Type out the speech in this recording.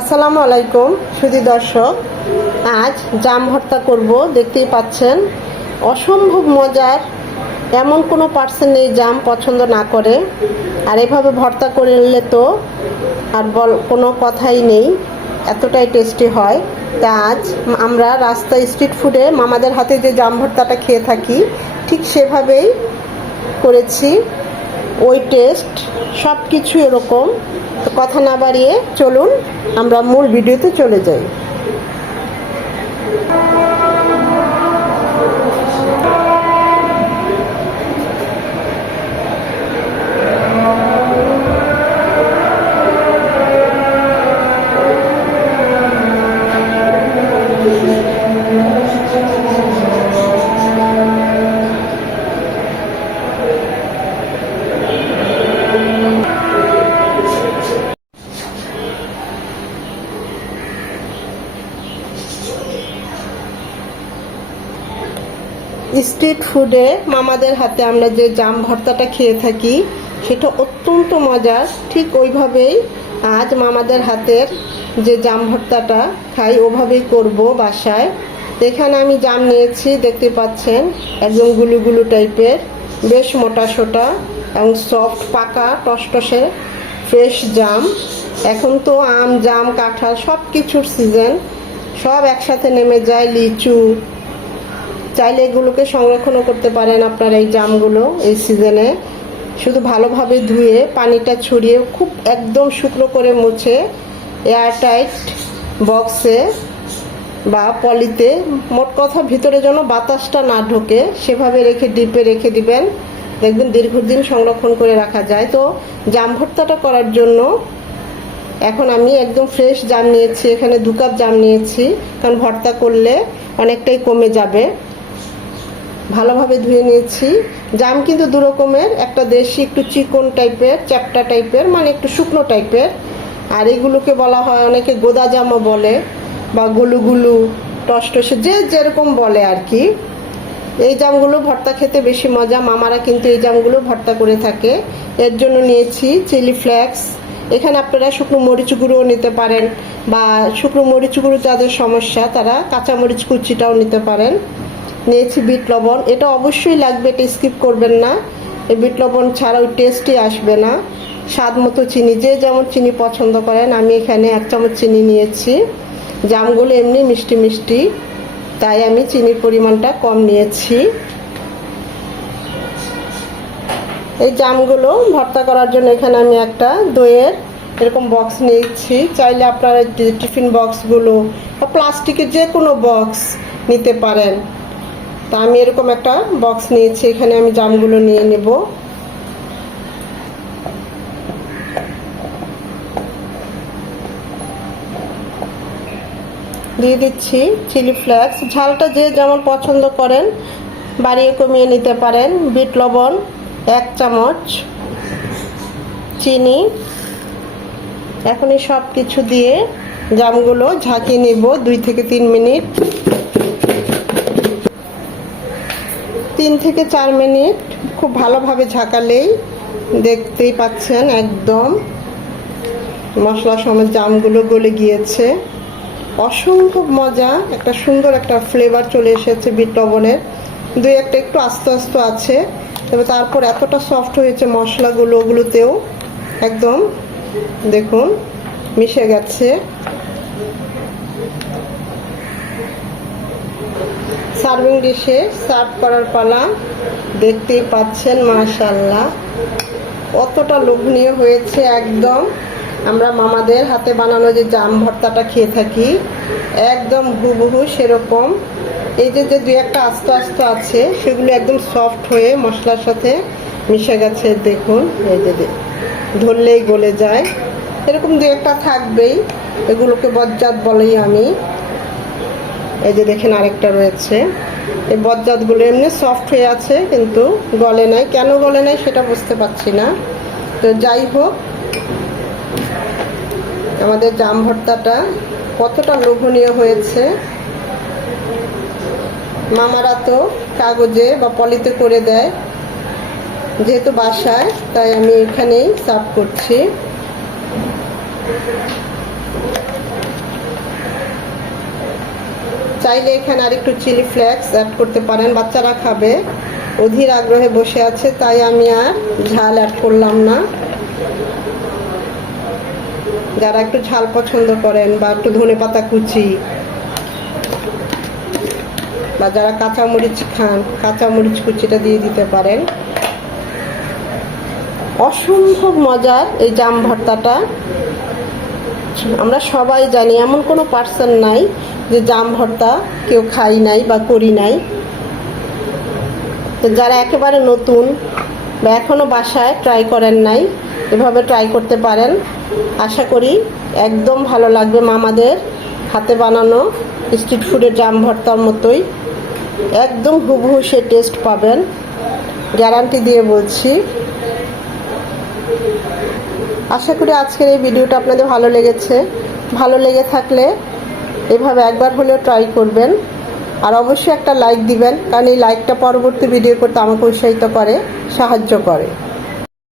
আসসালামু আলাইকুম, সুধী দর্শক। আজ জাম ভর্তা করব, দেখতেই পাচ্ছেন, অসম্ভব মজার, এমন কোনো পার্সন নেই জাম পছন্দ না করে। আর এভাবে ভর্তা করলে তো আর বল, কোনো কথাই নেই, এতটাই টেস্টি হয়। তা আজ আমরা রাস্তা স্ট্রিট ফুডে মামাদের হাতে যে জাম ভর্তাটা খেয়ে থাকি, ঠিক সেভাবেই করেছি। ওই টেস্ট সব কিছু এরকম কথা না বাড়িয়ে চলুন আমরা মূল ভিডিওতে চলে যাই। স্ট্রিট ফুডে মামাদের হাতে আমরা যে জাম ভর্তাটা খেয়ে থাকি, সেটা অত্যন্ত মজার। ঠিক ওইভাবেই আজ মামাদের হাতের যে জাম ভর্তাটা খাই, ওভাবেই করব বাসায়। এখানে আমি জাম নিয়েছি, দেখতে পাচ্ছেন, একদম গুলু গুলু টাইপের, বেশ মোটা সোটা এবং সফট পাকা, টসটসে ফ্রেশ জাম। এখন তো আম, জাম, কাঁঠাল সব কিছুর সিজন সব একসাথে নেমে যায়, লিচু চাইলে এগুলোকে সংরক্ষণও করতে পারেন আপনার এই জামগুলো এই সিজনে শুধু ভালোভাবে ধুয়ে, পানিটা ছড়িয়ে খুব একদম শুকনো করে মুছে এয়ারটাইট বক্সে বা পলিতে মোট কথা ভিতরে যেন বাতাসটা না ঢোকে, সেভাবে রেখে ডিপে রেখে দিবেন। দেখবেন দীর্ঘদিন সংরক্ষণ করে রাখা যায়। তো জাম ভর্তাটা করার জন্য এখন আমি একদম ফ্রেশ জাম নিয়েছি, এখানে দু কাপ জাম নিয়েছি, কারণ ভর্তা করলে অনেকটাই কমে যাবে। ভালোভাবে ধুয়ে নিয়েছি। জাম কিন্তু দু রকমের একটা দেশি একটু চিকন টাইপের, চ্যাপটা টাইপের মানে একটু শুকনো টাইপের। আর এগুলোকে বলা হয়, অনেকে গোদা জামও বলে, বা গুলুগুলু টসটসে যে যেরকম বলে আর কি। এই জামগুলো ভর্তা খেতে বেশি মজা, মামারা কিন্তু এই জামগুলো ভর্তা করে থাকে। এর জন্য নিয়েছি চিলি ফ্লেক্স। এখানে আপনারা শুকনো মরিচ গুঁড়োও নিতে পারেন, বা শুকনো মরিচ গুঁড়ো যাদের সমস্যা, তারা কাঁচা মরিচ কুচিটাও নিতে পারেন। নিয়েছি বিট লবণ। এটা অবশ্যই লাগবে, এটা স্কিপ করবেন না। এই বিট লবণ ছাড়া ওই টেস্টই আসবে না। স্বাদ মতো চিনি, যে যেমন চিনি পছন্দ করেন, আমি এখানে এক চামচ চিনি নিয়েছি। জামগুলো এমনি মিষ্টি মিষ্টি, তাই আমি চিনির পরিমাণটা কম নিয়েছি। এই জামগুলো ভর্তা করার জন্য এখানে আমি একটা দইয়ের এরকম বক্স নিয়েছি। চাইলে আপনারা টিফিন বক্সগুলো বা প্লাস্টিকের যে কোনো বক্স নিতে পারেন। তা আমি এরকম একটা বক্স নিয়েছি, এখানে আমি জামগুলো নিয়ে নেব। দিয়ে দিচ্ছি চিলি ফ্লেক্স ঝালটা যে যেমন পছন্দ করেন, বাড়িয়ে কমিয়ে নিতে পারেন। বিট লবণ, এক চামচ চিনি। এখনই সব কিছু দিয়ে জামগুলো ঝাঁকিয়ে নেব দুই থেকে তিন মিনিট। তিন থেকে চার মিনিট খুব ভালোভাবে ঝাঁকালেই দেখতেই পাচ্ছেন একদম মশলা সমেত জামগুলো গলে গিয়েছে। অসম্ভব মজা, একটা সুন্দর একটা ফ্লেভার চলে এসেছে বিট লবণের দুই একটা একটু আস্তে আস্তে আছে তবে তারপর এতটা সফট হয়েছে মশলাগুলো, ওগুলোতেও একদম দেখুন মিশে গেছে। সার্ভিং ডিশে সার্ভ করার পালা দেখতেই পাচ্ছেন মাশাল্লাহ কতটা লোভনীয় হয়েছে একদম। আমরা মামাদের হাতে বানানো যে জাম ভর্তাটা খেয়ে থাকি, একদম হুবহু সেরকম। এই যে যে দুই একটা আস্ত আস্ত আছে, সেগুলো একদম সফট হয়ে মশলার সাথে মিশে গেছে, দেখুন। এই যে ধরলেই গলে যায়। এরকম দু একটা থাকবেই, এগুলোকে বজ্জাত বলেই আমি। এই যে দেখেন আরেকটা রয়েছে। এই বজ্জাতগুলো এমনি সফট হয়ে আছে, কিন্তু গলে নাই। কেন গলে নাই সেটা বুঝতে পারছি না। তো যাই হোক, আমাদের জাম ভর্তাটা কতটা লোভনীয় হয়েছে। মামারা তো কাগজে বা পলিতে করে দেয়, যেহেতু বাসায়, তাই আমি এখানেই সার্ভ করছি। চাইলে এখানে আর একটু চিলি ফ্লেক্স অ্যাড করতে পারেন। বাচ্চারা খাবে। অধীর আগ্রহে বসে আছে, তাই আমি আর ঝাল অ্যাড করলাম না। যারা একটু ঝাল পছন্দ করেন বা একটু ধনে পাতা কুচি, বা যারা কাঁচামরিচ খান, কাঁচামরিচ কুচিটা দিয়ে দিতে পারেন। অসম্ভব মজার এই জাম ভর্তাটা। আমরা সবাই জানি, এমন কোনো পার্সন নাই যে জাম ভর্তা কেউ খাই নাই বা করি নাই। তো যারা একেবারে নতুন বা এখনও বাসায় ট্রাই করেন নাই, এভাবে ট্রাই করতে পারেন। আশা করি একদম ভালো লাগবে মামাদের হাতে বানানো স্ট্রিট ফুডের জাম ভর্তার মতোই। একদম হুবহু সে টেস্ট পাবেন। গ্যারান্টি দিয়ে বলছি। আশা করি আজকের এই ভিডিওটা আপনাদের ভালো লেগেছে। ভালো লেগে থাকলে এভাবে একবার হলেও ট্রাই করবেন। আর অবশ্যই একটা লাইক দিবেন, কারণ এই লাইকটা পরবর্তী ভিডিও করতে আমাকে উৎসাহিত করে, সাহায্য করে।